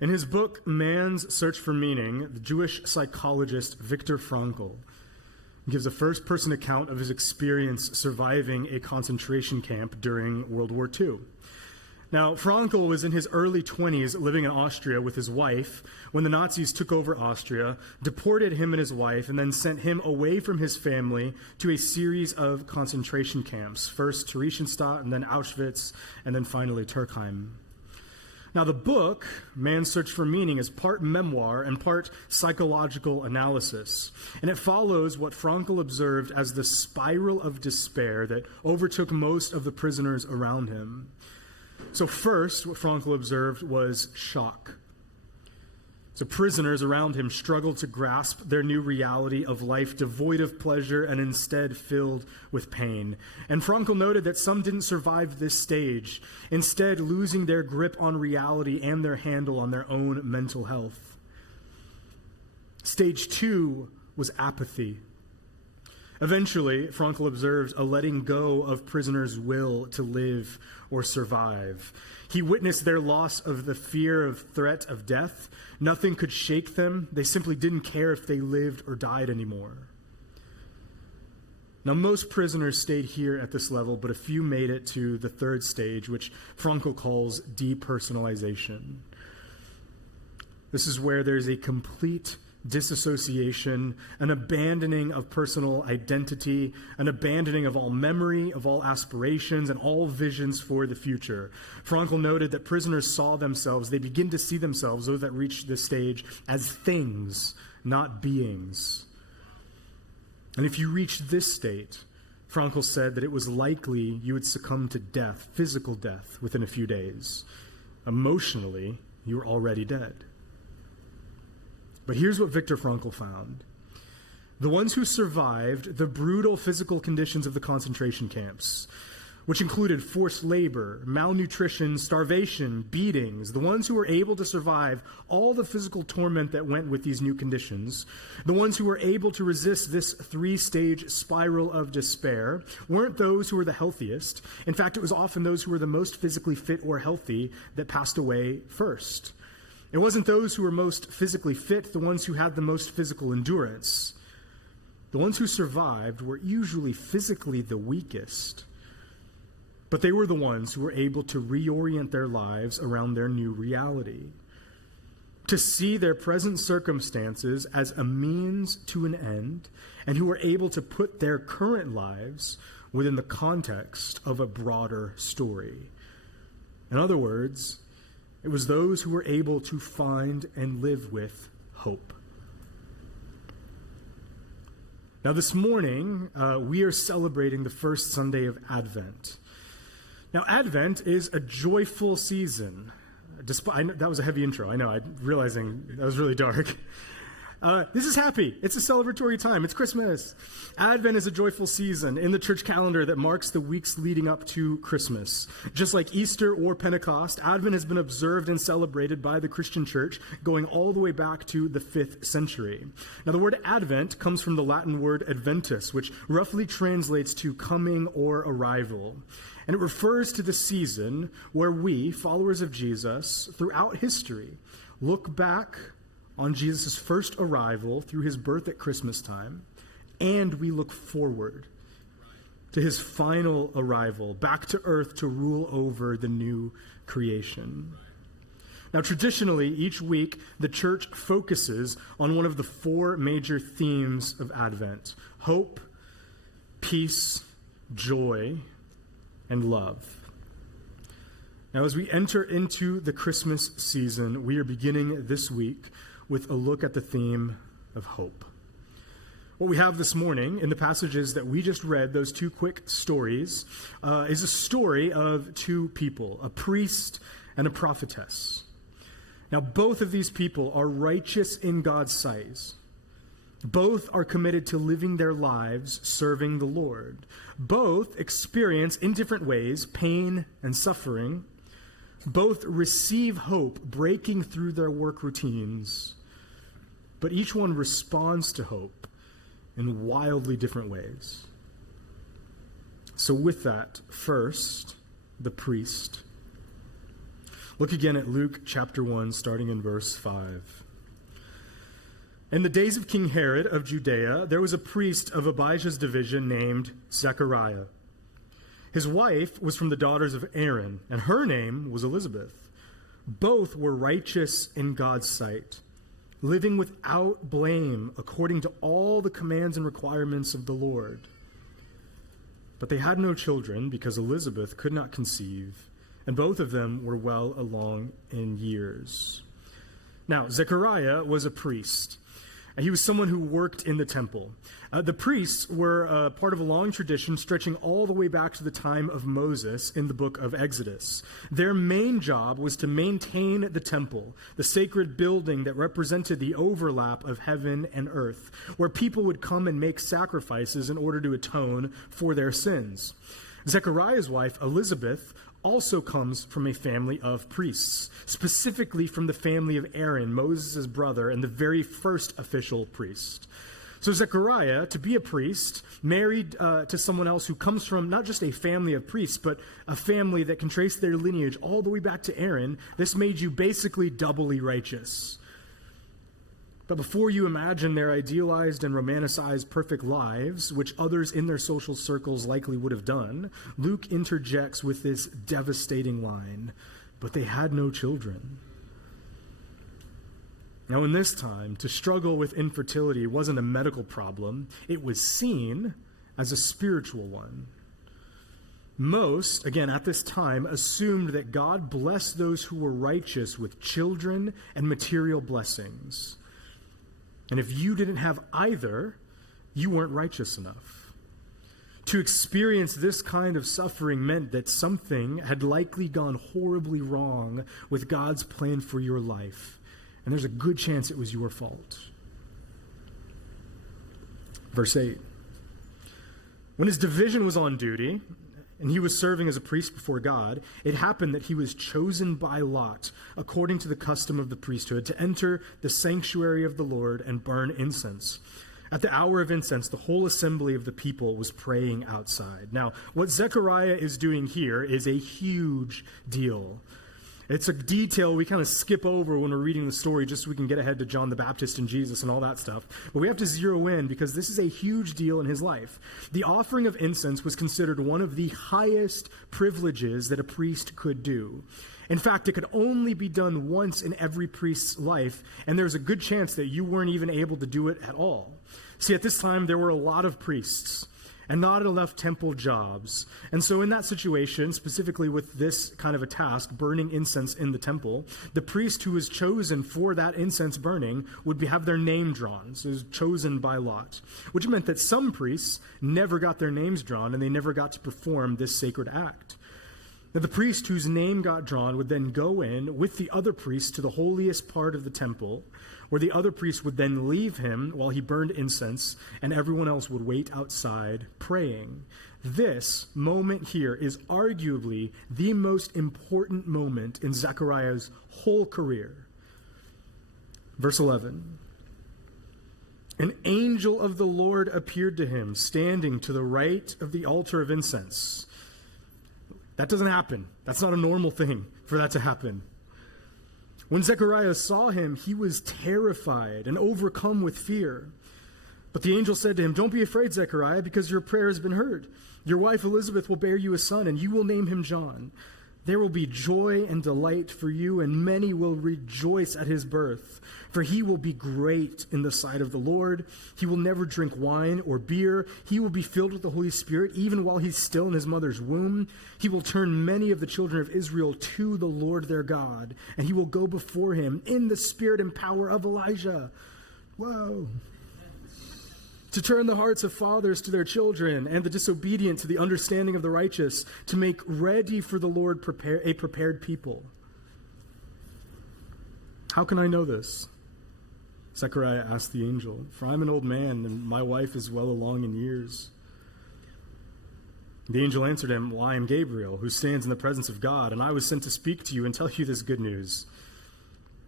In his book, Man's Search for Meaning, the Jewish psychologist Viktor Frankl gives a first-person account of his experience surviving a concentration camp during World War II. Now, Frankl was in his early 20s living in Austria with his wife when the Nazis took over Austria, deported him and his wife, and then sent him away from his family to a series of concentration camps, first Theresienstadt and then Auschwitz, and then finally Turkheim. Now, the book, Man's Search for Meaning, is part memoir and part psychological analysis. And it follows what Frankl observed as the spiral of despair that overtook most of the prisoners around him. So first, what Frankl observed was shock. So prisoners around him struggled to grasp their new reality of life devoid of pleasure and instead filled with pain. And Frankl noted that some didn't survive this stage, instead losing their grip on reality and their handle on their own mental health. Stage 2 was apathy. Eventually, Frankl observed a letting go of prisoners' will to live or survive. He witnessed their loss of the fear of threat of death. Nothing could shake them. They simply didn't care if they lived or died anymore. Now, most prisoners stayed here at this level, but a few made it to the third stage, which Frankl calls depersonalization. This is where there's a complete disassociation, an abandoning of personal identity, an abandoning of all memory, of all aspirations, and all visions for the future. Frankl noted that prisoners saw themselves, they begin to see themselves, those that reach this stage, as things, not beings. And if you reach this state, Frankl said that it was likely you would succumb to death, physical death, within a few days. Emotionally, you were already dead. But here's what Viktor Frankl found. The ones who survived the brutal physical conditions of the concentration camps, which included forced labor, malnutrition, starvation, beatings, the ones who were able to survive all the physical torment that went with these new conditions, the ones who were able to resist this three-stage spiral of despair, weren't those who were the healthiest. In fact, it was often those who were the most physically fit or healthy that passed away first. It wasn't those who were most physically fit, the ones who had the most physical endurance. The ones who survived were usually physically the weakest, but they were the ones who were able to reorient their lives around their new reality, to see their present circumstances as a means to an end, and who were able to put their current lives within the context of a broader story. In other words, it was those who were able to find and live with hope. Now this morning, we are celebrating the first Sunday of Advent. Now Advent is a joyful season. That was a heavy intro, I know, I'm realizing that was really dark. This is happy. It's a celebratory time. It's Christmas. Advent is a joyful season in the church calendar that marks the weeks leading up to Christmas. Just like Easter or Pentecost, Advent has been observed and celebrated by the Christian church going all the way back to the 5th century. Now, the word Advent comes from the Latin word adventus, which roughly translates to coming or arrival. And it refers to the season where we, followers of Jesus, throughout history, look back on Jesus' first arrival through his birth at Christmas time, and we look forward to his final arrival back to earth to rule over the new creation. Now, traditionally, each week, the church focuses on one of the 4 major themes of Advent: hope, peace, joy, and love. Now, as we enter into the Christmas season, we are beginning this week with a look at the theme of hope. What we have this morning in the passages that we just read, those 2 quick stories, is a story of 2 people, a priest and a prophetess. Now, both of these people are righteous in God's sight. Both are committed to living their lives serving the Lord. Both experience, in different ways, pain and suffering. Both receive hope breaking through their work routines, but each one responds to hope in wildly different ways. So with that, first, the priest. Look again at Luke chapter 1, starting in verse 5. In the days of King Herod of Judea, there was a priest of Abijah's division named Zechariah. His wife was from the daughters of Aaron, and her name was Elizabeth. Both were righteous in God's sight, living without blame according to all the commands and requirements of the Lord. But they had no children because Elizabeth could not conceive, and both of them were well along in years. Now, Zechariah was a priest. He was someone who worked in the temple. The priests were part of a long tradition stretching all the way back to the time of Moses in the book of Exodus. Their main job was to maintain the temple, the sacred building that represented the overlap of heaven and earth, where people would come and make sacrifices in order to atone for their sins. Zechariah's wife, Elizabeth, also comes from a family of priests, specifically from the family of Aaron, Moses' brother, and the very first official priest. So Zechariah, to be a priest, married to someone else who comes from not just a family of priests, but a family that can trace their lineage all the way back to Aaron, this made you basically doubly righteous. But before you imagine their idealized and romanticized perfect lives, which others in their social circles likely would have done, Luke interjects with this devastating line, "But they had no children." Now, in this time, to struggle with infertility wasn't a medical problem. It was seen as a spiritual one. Most, again, at this time, assumed that God blessed those who were righteous with children and material blessings. And if you didn't have either, you weren't righteous enough. To experience this kind of suffering meant that something had likely gone horribly wrong with God's plan for your life. And there's a good chance it was your fault. Verse 8. When his division was on duty, and he was serving as a priest before God, it happened that he was chosen by lot, according to the custom of the priesthood, to enter the sanctuary of the Lord and burn incense. At the hour of incense, the whole assembly of the people was praying outside. Now, what Zechariah is doing here is a huge deal. It's a detail we kind of skip over when we're reading the story just so we can get ahead to John the Baptist and Jesus and all that stuff. But we have to zero in because this is a huge deal in his life. The offering of incense was considered one of the highest privileges that a priest could do. In fact, it could only be done once in every priest's life, and there's a good chance that you weren't even able to do it at all. See, at this time, there were a lot of priests and not enough temple jobs. And so in that situation, specifically with this kind of a task, burning incense in the temple, the priest who was chosen for that incense burning would have their name drawn. So it was chosen by lot, which meant that some priests never got their names drawn and they never got to perform this sacred act. Now, the priest whose name got drawn would then go in with the other priests to the holiest part of the temple, where the other priest would then leave him while he burned incense, and everyone else would wait outside praying. This moment here is arguably the most important moment in Zechariah's whole career. Verse 11. An angel of the Lord appeared to him, standing to the right of the altar of incense. That doesn't happen. That's not a normal thing for that to happen. When Zechariah saw him, he was terrified and overcome with fear. But the angel said to him, "Don't be afraid, Zechariah, because your prayer has been heard. Your wife Elizabeth will bear you a son, and you will name him John. There will be joy and delight for you, and many will rejoice at his birth. For he will be great in the sight of the Lord. He will never drink wine or beer. He will be filled with the Holy Spirit, even while he's still in his mother's womb. He will turn many of the children of Israel to the Lord their God, and he will go before him in the spirit and power of Elijah." Whoa. "To turn the hearts of fathers to their children and the disobedient to the understanding of the righteous, to make ready for the Lord a prepared people." "How can I know this?" Zechariah asked the angel, "For I'm an old man and my wife is well along in years." The angel answered him, "Well, I am Gabriel, who stands in the presence of God, and I was sent to speak to you and tell you this good news.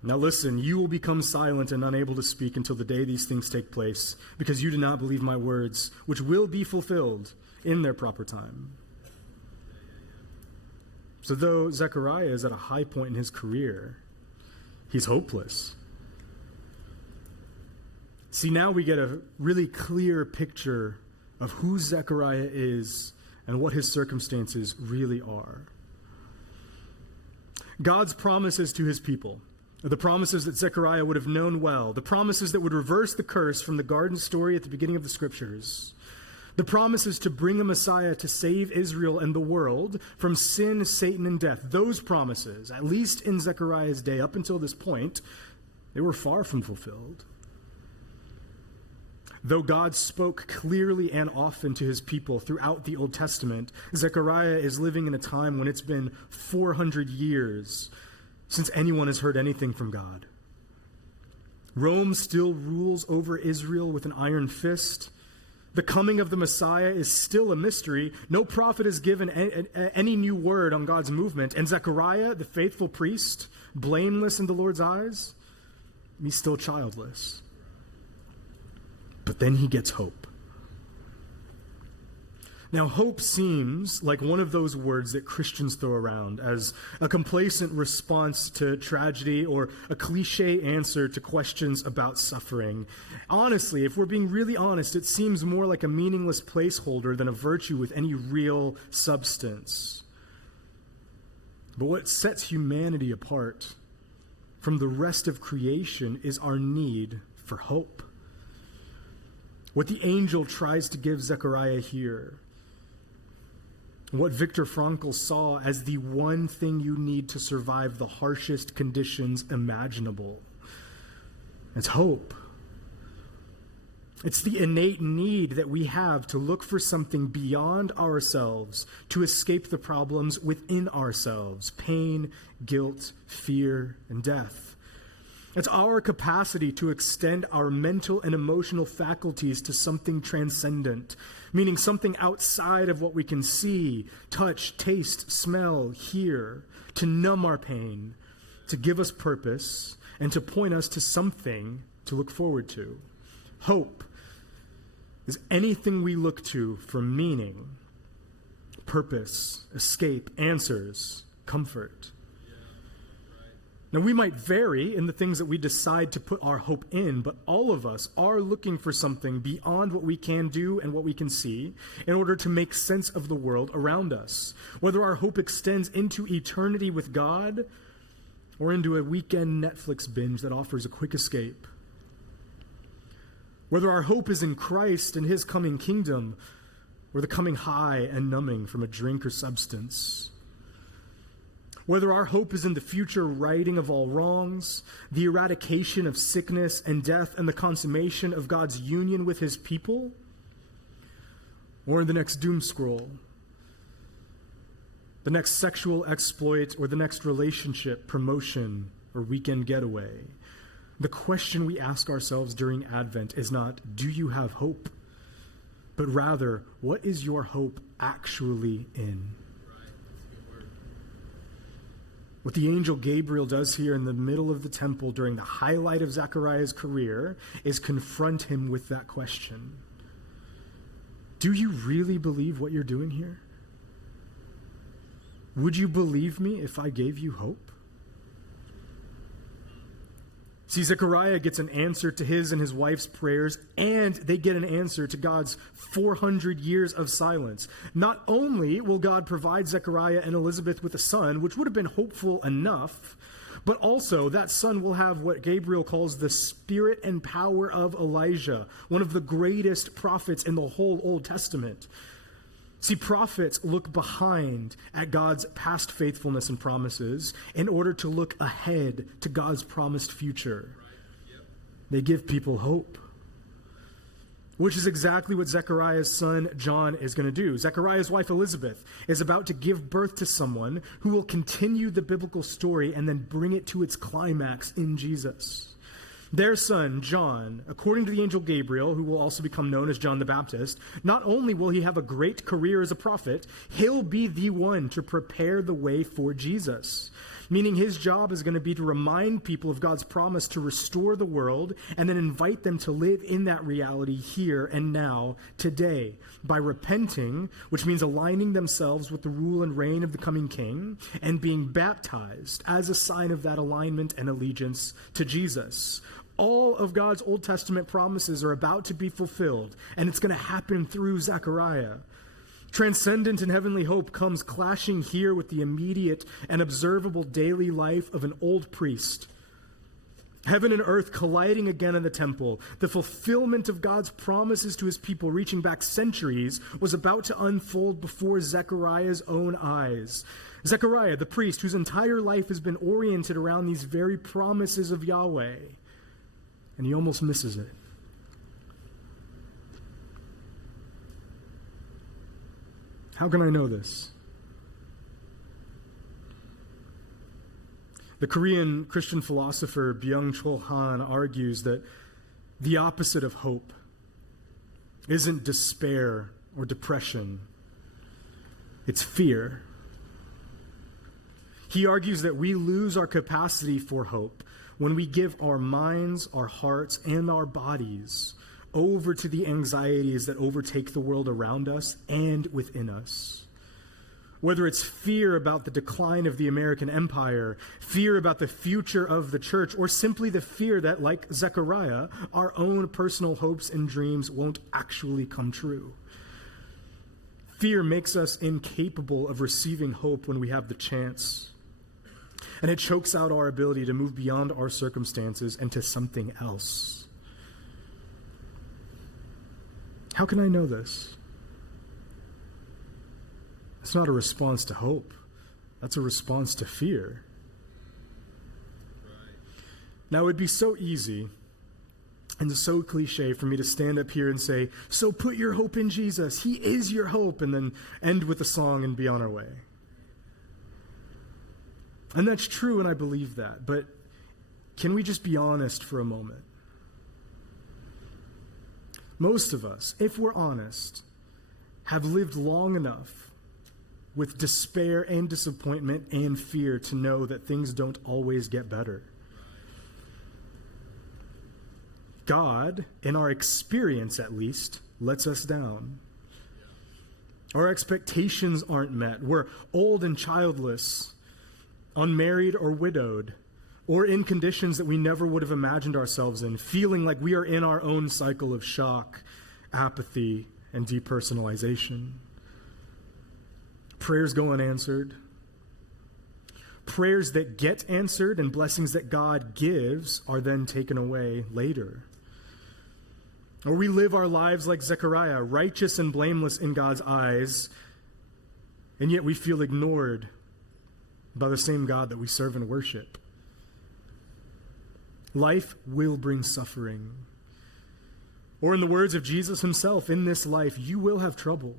Now listen, you will become silent and unable to speak until the day these things take place, because you do not believe my words, which will be fulfilled in their proper time." So though Zechariah is at a high point in his career, he's hopeless. See, now we get a really clear picture of who Zechariah is and what his circumstances really are. God's promises to his people, the promises that Zechariah would have known well, the promises that would reverse the curse from the garden story at the beginning of the scriptures, the promises to bring a Messiah to save Israel and the world from sin, Satan, and death, those promises, at least in Zechariah's day up until this point, they were far from fulfilled. Though God spoke clearly and often to his people throughout the Old Testament, Zechariah is living in a time when it's been 400 years since anyone has heard anything from God. Rome still rules over Israel with an iron fist. The coming of the Messiah is still a mystery. No prophet is given any new word on God's movement. And Zechariah, the faithful priest, blameless in the Lord's eyes, he's still childless. But then he gets hope. Now, hope seems like one of those words that Christians throw around as a complacent response to tragedy or a cliche answer to questions about suffering. Honestly, if we're being really honest, it seems more like a meaningless placeholder than a virtue with any real substance. But what sets humanity apart from the rest of creation is our need for hope. What the angel tries to give Zechariah here, what Viktor Frankl saw as the one thing you need to survive the harshest conditions imaginable, it's hope. It's the innate need that we have to look for something beyond ourselves to escape the problems within ourselves: pain, guilt, fear, and death. It's our capacity to extend our mental and emotional faculties to something transcendent, meaning something outside of what we can see, touch, taste, smell, hear, to numb our pain, to give us purpose, and to point us to something to look forward to. Hope is anything we look to for meaning, purpose, escape, answers, comfort. Now, we might vary in the things that we decide to put our hope in, but all of us are looking for something beyond what we can do and what we can see in order to make sense of the world around us. Whether our hope extends into eternity with God or into a weekend Netflix binge that offers a quick escape. Whether our hope is in Christ and his coming kingdom or the coming high and numbing from a drink or substance. Whether our hope is in the future righting of all wrongs, the eradication of sickness and death, and the consummation of God's union with his people, or in the next doom scroll, the next sexual exploit, or the next relationship, promotion, or weekend getaway. The question we ask ourselves during Advent is not, do you have hope? But rather, what is your hope actually in? What the angel Gabriel does here in the middle of the temple during the highlight of Zechariah's career is confront him with that question. Do you really believe what you're doing here? Would you believe me if I gave you hope? See, Zechariah gets an answer to his and his wife's prayers, and they get an answer to God's 400 years of silence. Not only will God provide Zechariah and Elizabeth with a son, which would have been hopeful enough, but also that son will have what Gabriel calls the spirit and power of Elijah, one of the greatest prophets in the whole Old Testament. See, prophets look behind at God's past faithfulness and promises in order to look ahead to God's promised future. They give people hope, which is exactly what Zechariah's son John is going to do. Zechariah's wife Elizabeth is about to give birth to someone who will continue the biblical story and then bring it to its climax in Jesus. Their son, John, according to the angel Gabriel, who will also become known as John the Baptist, not only will he have a great career as a prophet, he'll be the one to prepare the way for Jesus. meaning his job is going to be to remind people of God's promise to restore the world and then invite them to live in that reality here and now, today, by repenting, which means aligning themselves with the rule and reign of the coming king, and being baptized as a sign of that alignment and allegiance to Jesus. All of God's Old Testament promises are about to be fulfilled, and it's going to happen through Zechariah. Transcendent and heavenly hope comes clashing here with the immediate and observable daily life of an old priest. Heaven and earth colliding again in the temple. The fulfillment of God's promises to his people, reaching back centuries, was about to unfold before Zechariah's own eyes. Zechariah, the priest, whose entire life has been oriented around these very promises of Yahweh. And he almost misses it. How can I know this? The Korean Christian philosopher Byung-Chul Han argues that the opposite of hope isn't despair or depression, it's fear. He argues that we lose our capacity for hope when we give our minds, our hearts, and our bodies over to the anxieties that overtake the world around us and within us. Whether it's fear about the decline of the American empire, fear about the future of the church, or simply the fear that, like Zechariah, our own personal hopes and dreams won't actually come true. Fear makes us incapable of receiving hope when we have the chance. And it chokes out our ability to move beyond our circumstances and to something else. How can I know this? It's not a response to hope. That's a response to fear. Right. Now, it would be so easy and so cliche for me to stand up here and say, so put your hope in Jesus. He is your hope, and then end with a song and be on our way. And that's true, and I believe that. But can we just be honest for a moment? Most of us, if we're honest, have lived long enough with despair and disappointment and fear to know that things don't always get better. God, in our experience at least, lets us down. Our expectations aren't met. We're old and childless, unmarried or widowed, or in conditions that we never would have imagined ourselves in, feeling like we are in our own cycle of shock, apathy, and depersonalization. Prayers go unanswered. Prayers that get answered and blessings that God gives are then taken away later. Or we live our lives like Zechariah, righteous and blameless in God's eyes, and yet we feel ignored by the same God that we serve and worship. Life will bring suffering. Or in the words of Jesus himself, in this life, you will have trouble.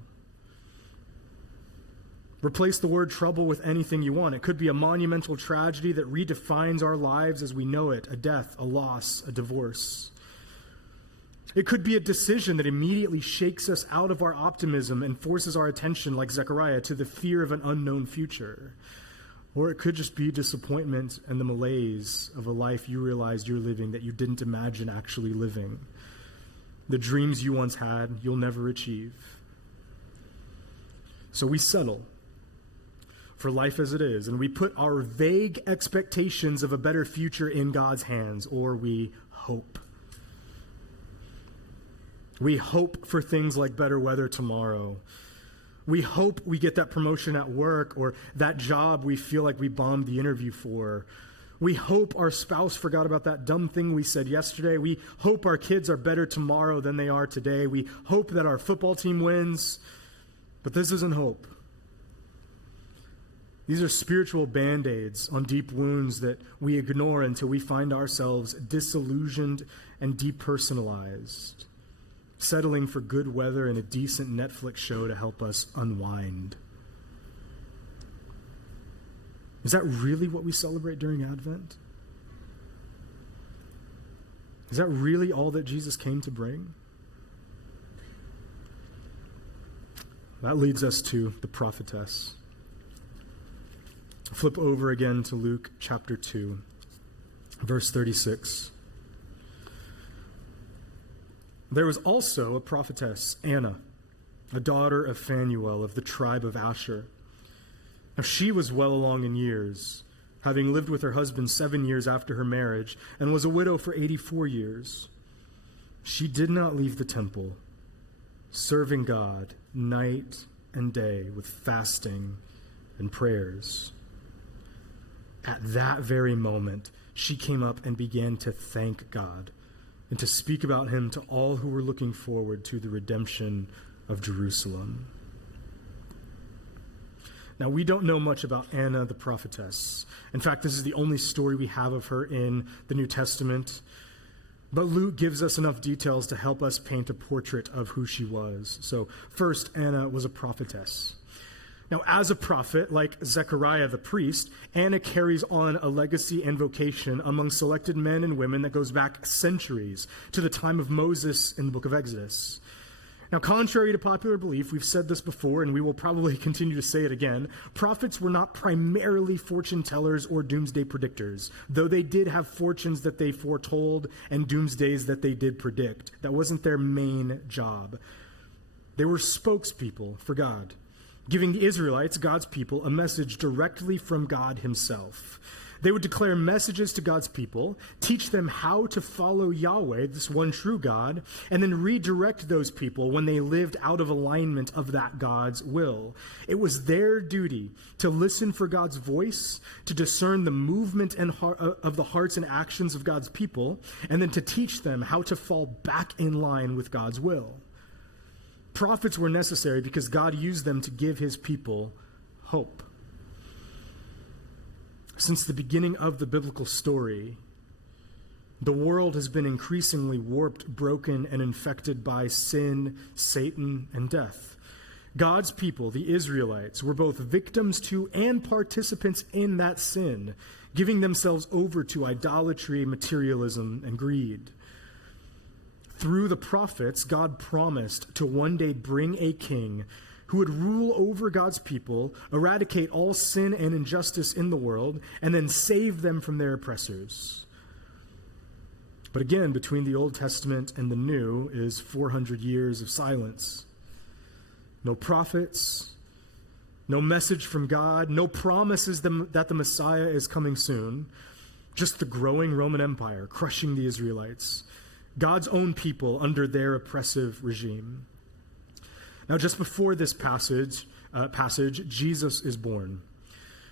Replace the word trouble with anything you want. It could be a monumental tragedy that redefines our lives as we know it, a death, a loss, a divorce. It could be a decision that immediately shakes us out of our optimism and forces our attention, like Zechariah, to the fear of an unknown future. Or it could just be disappointment and the malaise of a life you realize you're living that you didn't imagine actually living. The dreams you once had, you'll never achieve. So we settle for life as it is, and we put our vague expectations of a better future in God's hands, or we hope. We hope for things like better weather tomorrow. We hope we get that promotion at work or that job we feel like we bombed the interview for. We hope our spouse forgot about that dumb thing we said yesterday. We hope our kids are better tomorrow than they are today. We hope that our football team wins. But this isn't hope. These are spiritual band-aids on deep wounds that we ignore until we find ourselves disillusioned and depersonalized, settling for good weather and a decent Netflix show to help us unwind. Is that really what we celebrate during Advent? Is that really all that Jesus came to bring? That leads us to the prophetess. Flip over again to Luke chapter 2, verse 36. There was also a prophetess, Anna, a daughter of Phanuel of the tribe of Asher. Now she was well along in years, having lived with her husband 7 years after her marriage, and was a widow for 84 years. She did not leave the temple, serving God night and day with fasting and prayers. At that very moment, she came up and began to thank God and to speak about him to all who were looking forward to the redemption of Jerusalem. Now, we don't know much about Anna the prophetess. In fact, this is the only story we have of her in the New Testament. But Luke gives us enough details to help us paint a portrait of who she was. So, first, Anna was a prophetess. Now, as a prophet, like Zechariah the priest, Anna carries on a legacy and vocation among selected men and women that goes back centuries to the time of Moses in the book of Exodus. Now, contrary to popular belief, we've said this before, and we will probably continue to say it again, prophets were not primarily fortune tellers or doomsday predictors, though they did have fortunes that they foretold and doomsdays that they did predict. That wasn't their main job. They were spokespeople for God, giving the Israelites, God's people, a message directly from God himself. They would declare messages to God's people, teach them how to follow Yahweh, this one true God, and then redirect those people when they lived out of alignment of that God's will. It was their duty to listen for God's voice, to discern the movement of the hearts and actions of God's people, and then to teach them how to fall back in line with God's will. Prophets were necessary because God used them to give his people hope. Since the beginning of the biblical story, the world has been increasingly warped, broken, and infected by sin, Satan, and death. God's people, the Israelites, were both victims to and participants in that sin, giving themselves over to idolatry, materialism, and greed. Through the prophets, God promised to one day bring a king who would rule over God's people, eradicate all sin and injustice in the world, and then save them from their oppressors. But again, between the Old Testament and the New is 400 years of silence. No prophets, no message from God, no promises that the Messiah is coming soon, just the growing Roman Empire crushing the Israelites, God's own people under their oppressive regime. Now, just before this passage, Jesus is born.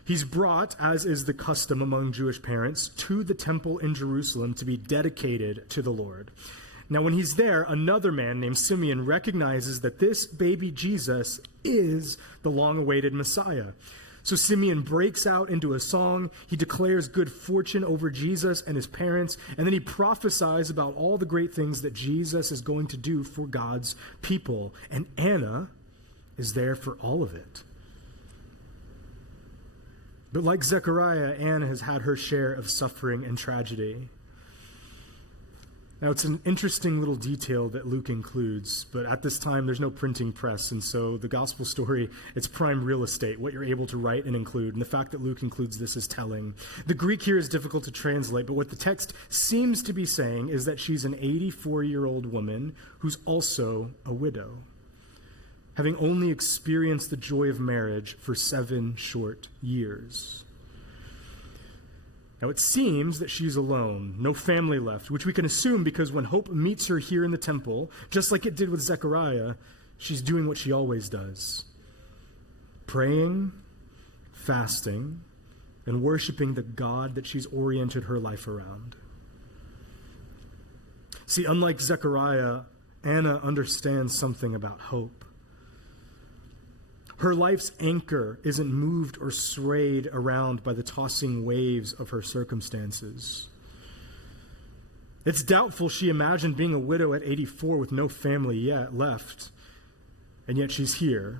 He's brought, as is the custom among Jewish parents, to the temple in Jerusalem to be dedicated to the Lord. Now, when he's there, another man named Simeon recognizes that this baby Jesus is the long-awaited Messiah. So Simeon breaks out into a song. He declares good fortune over Jesus and his parents, and then he prophesies about all the great things that Jesus is going to do for God's people. And Anna is there for all of it. But like Zechariah, Anna has had her share of suffering and tragedy. Now, it's an interesting little detail that Luke includes, but at this time, there's no printing press, and so the gospel story, it's prime real estate, what you're able to write and include, and the fact that Luke includes this is telling. The Greek here is difficult to translate, but what the text seems to be saying is that she's an 84-year-old woman who's also a widow, having only experienced the joy of marriage for 7 short years. Now, it seems that she's alone, no family left, which we can assume because when hope meets her here in the temple, just like it did with Zechariah, she's doing what she always does. Praying, fasting, and worshiping the God that she's oriented her life around. See, unlike Zechariah, Anna understands something about hope. Her life's anchor isn't moved or swayed around by the tossing waves of her circumstances. It's doubtful she imagined being a widow at 84 with no family yet left, and yet she's here,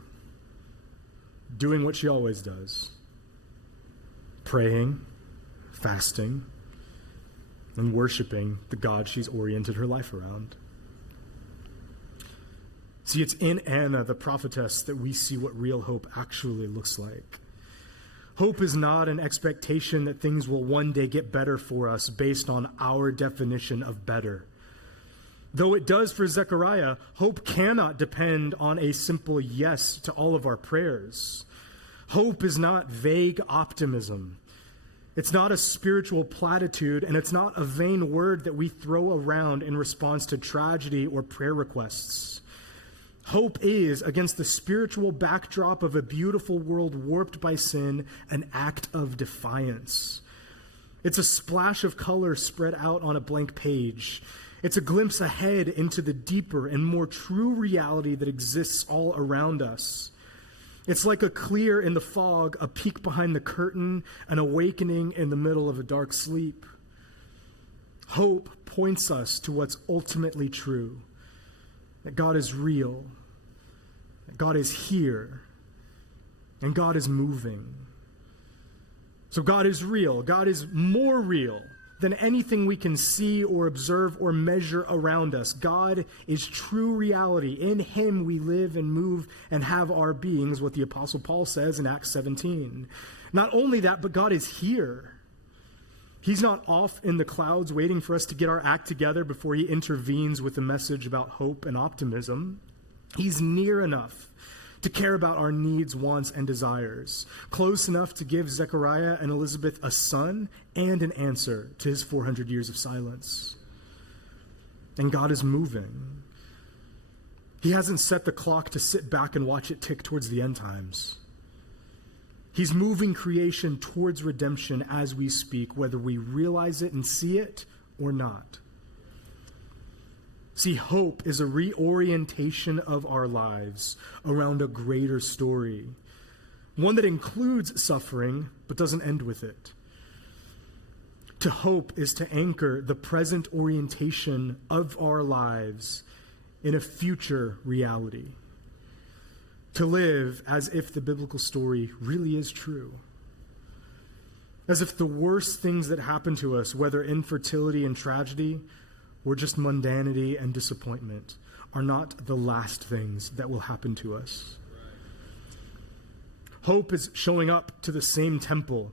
doing what she always does, praying, fasting, and worshiping the God she's oriented her life around. See, it's in Anna, the prophetess, that we see what real hope actually looks like. Hope is not an expectation that things will one day get better for us based on our definition of better. Though it does for Zechariah, hope cannot depend on a simple yes to all of our prayers. Hope is not vague optimism. It's not a spiritual platitude, and it's not a vain word that we throw around in response to tragedy or prayer requests. Hope is, against the spiritual backdrop of a beautiful world warped by sin, an act of defiance. It's a splash of color spread out on a blank page. It's a glimpse ahead into the deeper and more true reality that exists all around us. It's like a clear in the fog, a peek behind the curtain, an awakening in the middle of a dark sleep. Hope points us to what's ultimately true, that God is real, that God is here, and God is moving. So God is real. God is more real than anything we can see or observe or measure around us. God is true reality. In him we live and move and have our beings, what the Apostle Paul says in Acts 17. Not only that, but God is here. He's not off in the clouds waiting for us to get our act together before he intervenes with a message about hope and optimism. He's near enough to care about our needs, wants, and desires, close enough to give Zechariah and Elizabeth a son and an answer to his 400 years of silence. And God is moving. He hasn't set the clock to sit back and watch it tick towards the end times. He's moving creation towards redemption as we speak, whether we realize it and see it or not. See, hope is a reorientation of our lives around a greater story, one that includes suffering but doesn't end with it. To hope is to anchor the present orientation of our lives in a future reality. To live as if the biblical story really is true. As if the worst things that happen to us, whether infertility and tragedy, or just mundanity and disappointment, are not the last things that will happen to us. Hope is showing up to the same temple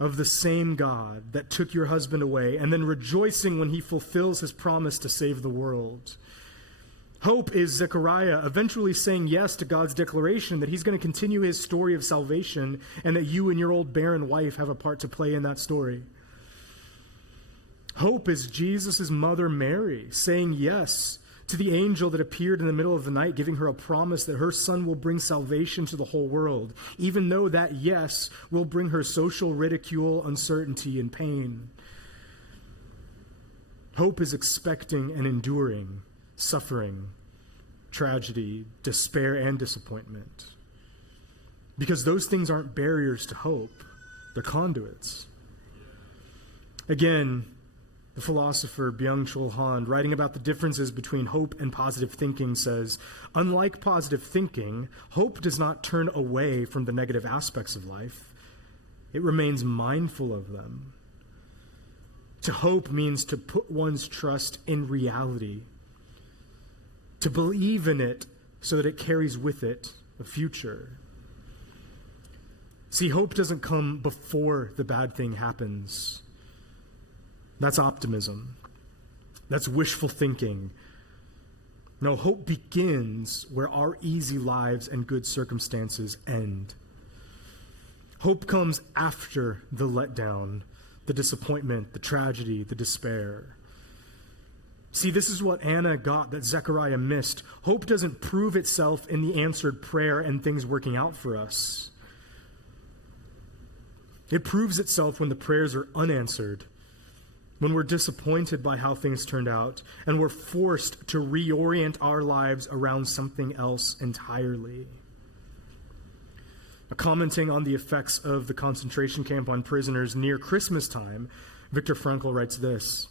of the same God that took your husband away, and then rejoicing when he fulfills his promise to save the world. Hope is Zechariah eventually saying yes to God's declaration that he's going to continue his story of salvation, and that you and your old barren wife have a part to play in that story. Hope is Jesus' mother Mary saying yes to the angel that appeared in the middle of the night, giving her a promise that her son will bring salvation to the whole world, even though that yes will bring her social ridicule, uncertainty, and pain. Hope is expecting and enduring suffering, tragedy, despair, and disappointment. Because those things aren't barriers to hope, they're conduits. Again, the philosopher Byung-Chul Han, writing about the differences between hope and positive thinking, says, unlike positive thinking, hope does not turn away from the negative aspects of life. It remains mindful of them. To hope means to put one's trust in reality, to believe in it so that it carries with it a future. See, hope doesn't come before the bad thing happens. That's optimism. That's wishful thinking. No, hope begins where our easy lives and good circumstances end. Hope comes after the letdown, the disappointment, the tragedy, the despair. See, this is what Anna got that Zechariah missed. Hope doesn't prove itself in the answered prayer and things working out for us. It proves itself when the prayers are unanswered, when we're disappointed by how things turned out, and we're forced to reorient our lives around something else entirely. Commenting on the effects of the concentration camp on prisoners near Christmas time, Viktor Frankl writes this: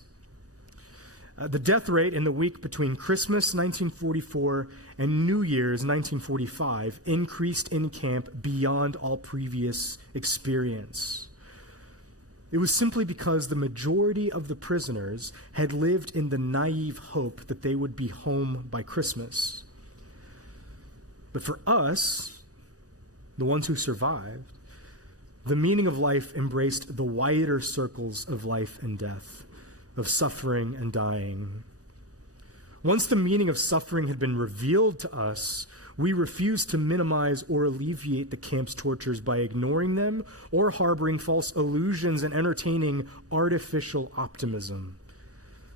the death rate in the week between Christmas 1944 and New Year's 1945 increased in camp beyond all previous experience. It was simply because the majority of the prisoners had lived in the naive hope that they would be home by Christmas. But for us, the ones who survived, The meaning of life embraced the wider circles of life and death, of suffering and dying. Once the meaning of suffering had been revealed to us, we refused to minimize or alleviate the camp's tortures by ignoring them or harboring false illusions and entertaining artificial optimism.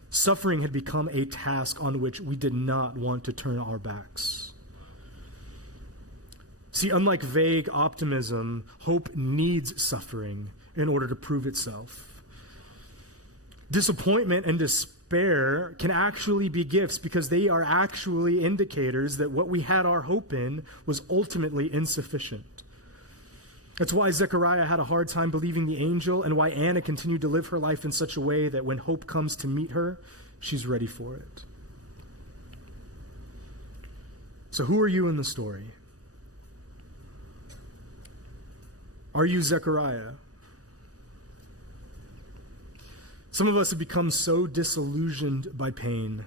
Suffering had become a task on which we did not want to turn our backs. See, unlike vague optimism, hope needs suffering in order to prove itself. Disappointment and despair can actually be gifts because they are actually indicators that what we had our hope in was ultimately insufficient. That's why Zechariah had a hard time believing the angel and why Anna continued to live her life in such a way that when hope comes to meet her, she's ready for it. So who are you in the story? Are you Zechariah? Some of us have become so disillusioned by pain,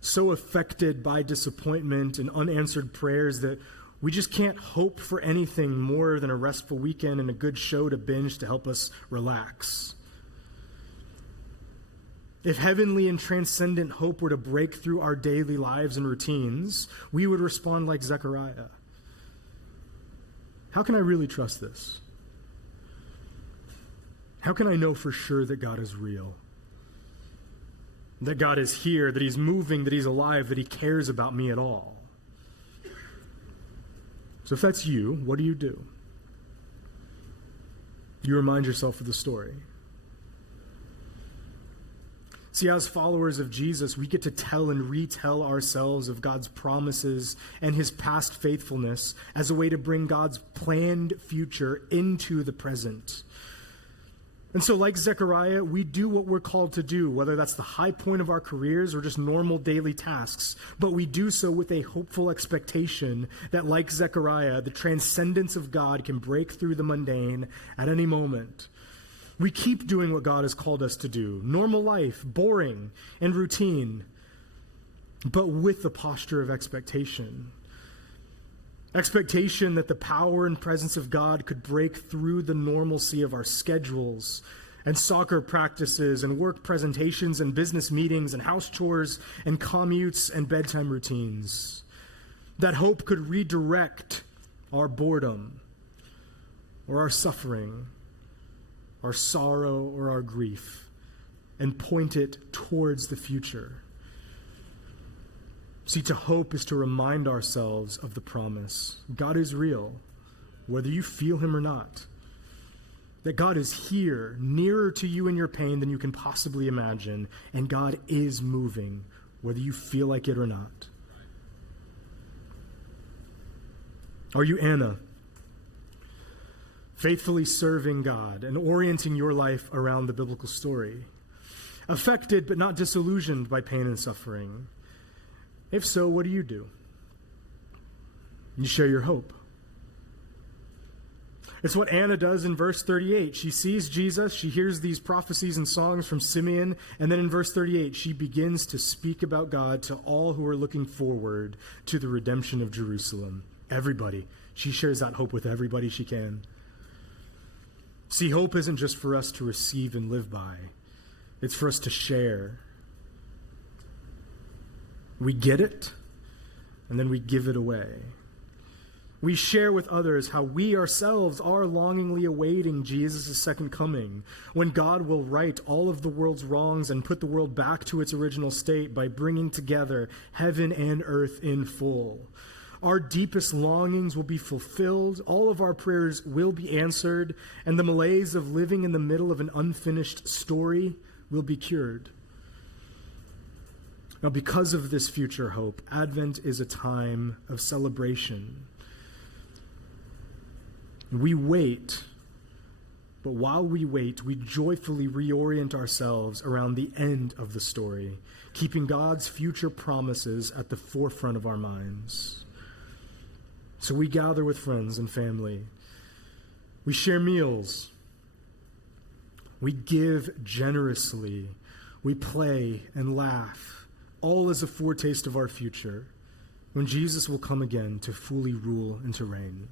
so affected by disappointment and unanswered prayers that we just can't hope for anything more than a restful weekend and a good show to binge to help us relax. If heavenly and transcendent hope were to break through our daily lives and routines, we would respond like Zechariah. How can I really trust this? How can I know for sure that God is real? That God is here, that he's moving, that he's alive, that he cares about me at all? So if that's you, what do? You remind yourself of the story. See, as followers of Jesus, we get to tell and retell ourselves of God's promises and his past faithfulness as a way to bring God's planned future into the present. And so like Zechariah, we do what we're called to do, whether that's the high point of our careers or just normal daily tasks. But we do so with a hopeful expectation that, like Zechariah, the transcendence of God can break through the mundane at any moment. We keep doing what God has called us to do. Normal life, boring and routine, but with the posture of expectation. Expectation that the power and presence of God could break through the normalcy of our schedules and soccer practices and work presentations and business meetings and house chores and commutes and bedtime routines. That hope could redirect our boredom or our suffering, our sorrow or our grief, and point it towards the future. See, to hope is to remind ourselves of the promise. God is real, whether you feel him or not. That God is here, nearer to you in your pain than you can possibly imagine, and God is moving, whether you feel like it or not. Are you Anna? Faithfully serving God and orienting your life around the biblical story. Affected but not disillusioned by pain and suffering. If so, what do? You share your hope. It's what Anna does in verse 38. She sees Jesus, she hears these prophecies and songs from Simeon, and then in verse 38, she begins to speak about God to all who are looking forward to the redemption of Jerusalem. Everybody. She shares that hope with everybody she can. See, hope isn't just for us to receive and live by. It's for us to share. We get it, and then we give it away. We share with others how we ourselves are longingly awaiting Jesus' second coming, when God will right all of the world's wrongs and put the world back to its original state by bringing together heaven and earth in full. Our deepest longings will be fulfilled, all of our prayers will be answered, and the malaise of living in the middle of an unfinished story will be cured. Now, because of this future hope, Advent is a time of celebration. We wait, but while we wait, we joyfully reorient ourselves around the end of the story, keeping God's future promises at the forefront of our minds. So we gather with friends and family. We share meals. We give generously. We play and laugh. All as a foretaste of our future, when Jesus will come again to fully rule and to reign.